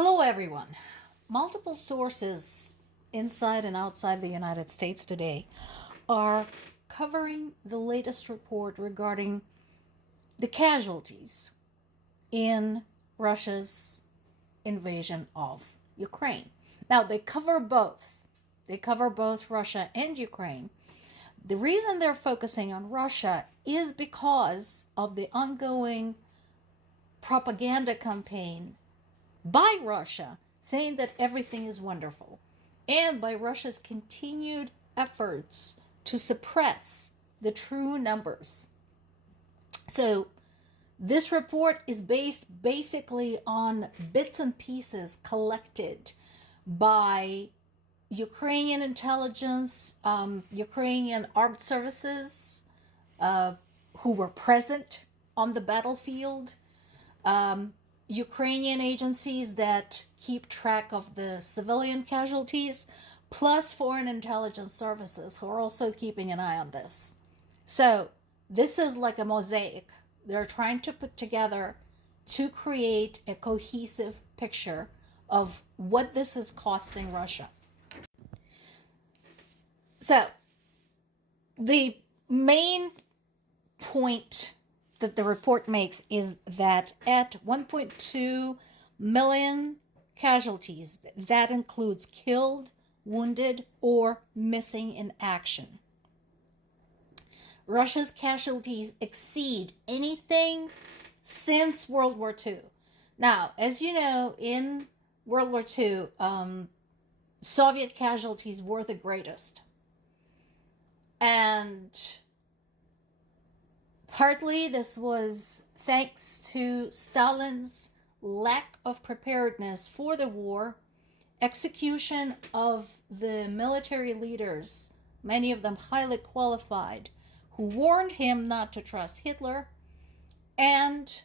Hello, everyone. Multiple sources inside and outside the United States today are covering the latest report regarding the casualties in Russia's invasion of Ukraine. Now, they cover both. They cover both Russia and Ukraine. The reason they're focusing on Russia is because of the ongoing propaganda campaign by Russia saying that everything is wonderful, and by Russia's continued efforts to suppress the true numbers. So this report is based basically on bits and pieces collected by Ukrainian intelligence, Ukrainian armed services who were present on the battlefield, Ukrainian agencies that keep track of the civilian casualties, plus foreign intelligence services who are also keeping an eye on this. So this is like a mosaic they're trying to put together to create a cohesive picture of what this is costing Russia. So the main point that the report makes is that at 1.2 million casualties, that includes killed, wounded, or missing in action. Russia's casualties exceed anything since World War II. Now, as you know, in World War II, Soviet casualties were the greatest. And partly this was thanks to Stalin's lack of preparedness for the war, execution of the military leaders, many of them highly qualified, who warned him not to trust Hitler, and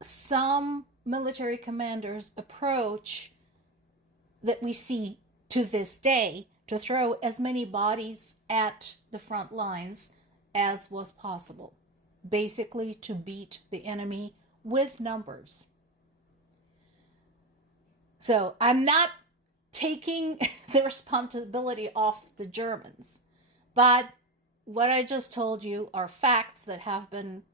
some military commanders' approach that we see to this day to throw as many bodies at the front lines as was possible, basically to beat the enemy with numbers. So I'm not taking the responsibility off the Germans, but what I just told you are facts that have been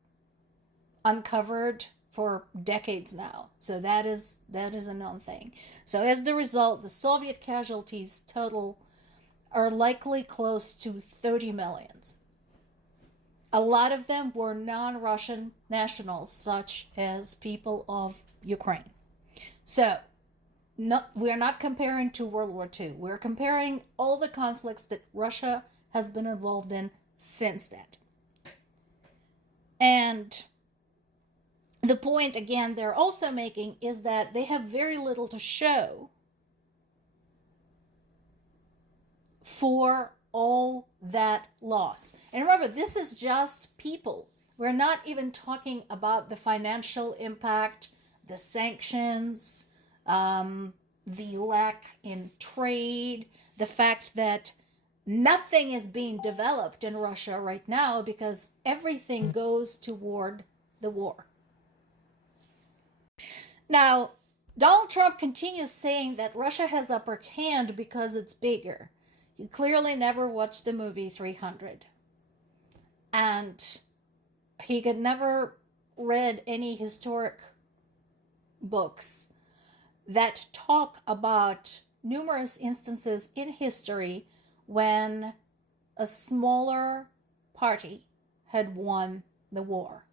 uncovered for decades now. So that is a known thing. So as the result, the Soviet casualties total are likely close to 30 million. A lot of them were non-Russian nationals, such as people of Ukraine. So we're not comparing to World War II. We're comparing all the conflicts that Russia has been involved in since that. And the point, again, they're also making is that they have very little to show for all that loss. And remember, this is just people. We're not even talking about the financial impact, the sanctions, the lack in trade, the fact that nothing is being developed in Russia right now because everything goes toward the war. Now, Donald Trump continues saying that Russia has upper hand because it's bigger. He clearly never watched the movie 300. And he could never read any historic books that talk about numerous instances in history when a smaller party had won the war.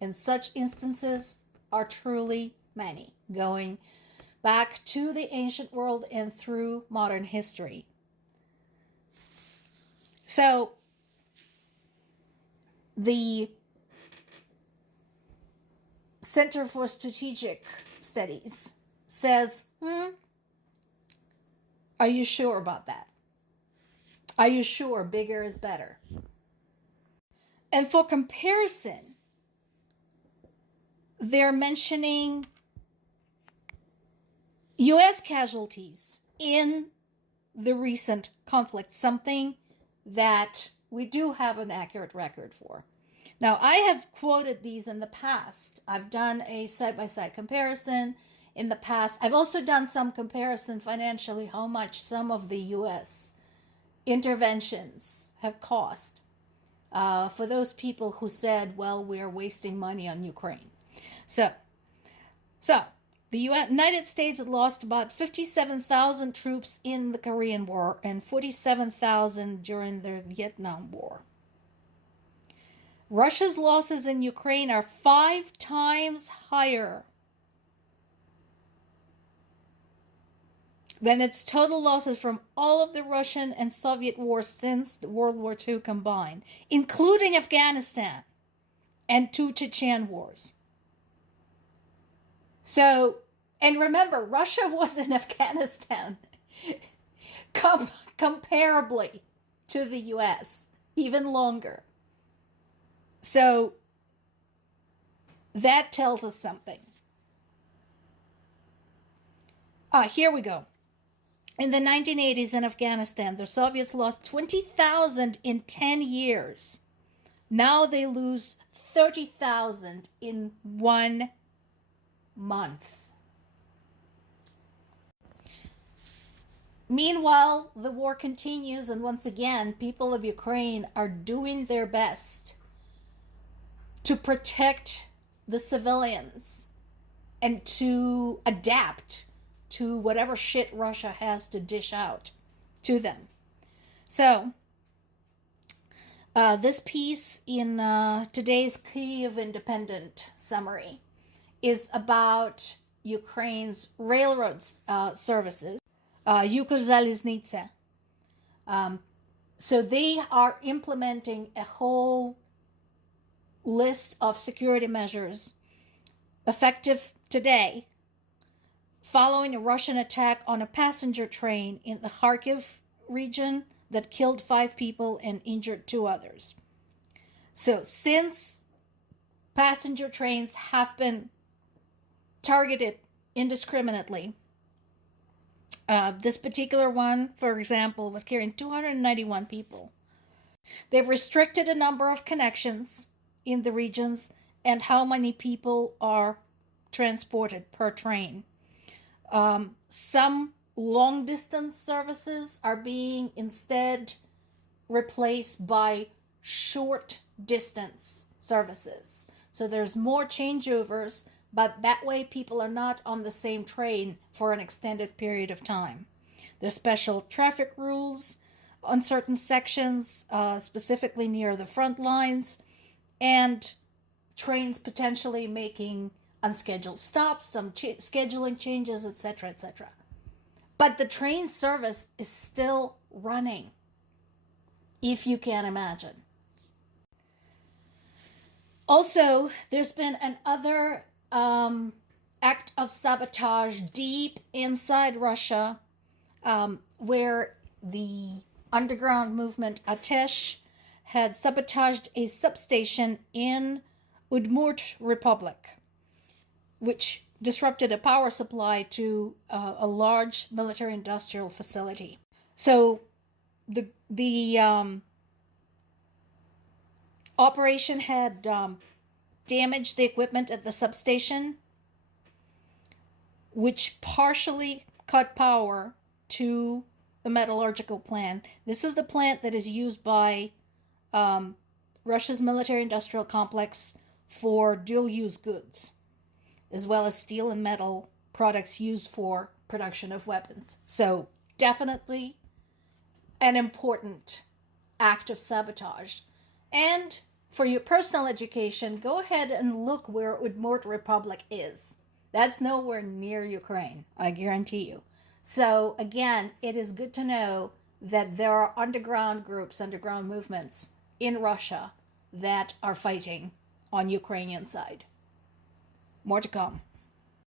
And such instances are truly many, going back to the ancient world and through modern history. So the Center for Strategic Studies says, are you sure about that? Are you sure bigger is better? And for comparison, they're mentioning U.S. casualties in the recent conflict, something that we do have an accurate record for. Now, I have quoted these in the past. I've done a side-by-side comparison in the past. I've also done some comparison financially, how much some of the U.S. interventions have cost for those people who said, well, we're wasting money on Ukraine. So the United States lost about 57,000 troops in the Korean War and 47,000 during the Vietnam War. Russia's losses in Ukraine are 5 times higher than its total losses from all of the Russian and Soviet wars since World War II combined, including Afghanistan and 2 Chechen wars. So, and remember, Russia was in Afghanistan comparably to the U.S., even longer. So, that tells us something. Here we go. In the 1980s in Afghanistan, the Soviets lost 20,000 in 10 years. Now they lose 30,000 in 1 month. Meanwhile, the war continues, and once again, people of Ukraine are doing their best to protect the civilians and to adapt to whatever shit Russia has to dish out to them. So, this piece in today's Kyiv Independent summary is about Ukraine's railroad services, Ukrzaliznytsia. So they are implementing a whole list of security measures effective today following a Russian attack on a passenger train in the Kharkiv region that killed 5 people and injured 2 others. So since passenger trains have been targeted indiscriminately, this particular one, for example, was carrying 291 people. They've restricted a number of connections in the regions and how many people are transported per train. Some long distance services are being instead replaced by short distance services. So there's more changeovers, but that way people are not on the same train for an extended period of time. There's special traffic rules on certain sections, specifically near the front lines, and trains potentially making unscheduled stops, some scheduling changes, etc., etc. But the train service is still running, if you can imagine. Also, there's been another act of sabotage deep inside Russia, where the underground movement Atesh had sabotaged a substation in Udmurt Republic, which disrupted a power supply to a large military-industrial facility. So the operation had damaged the equipment at the substation, which partially cut power to the metallurgical plant. This is the plant that is used by Russia's military-industrial complex for dual-use goods, as well as steel and metal products used for production of weapons. So definitely an important act of sabotage. And for your personal education, go ahead and look where Udmurt Republic is. That's nowhere near Ukraine, I guarantee you. So again, it is good to know that there are underground groups, underground movements in Russia that are fighting on Ukrainian side. More to come.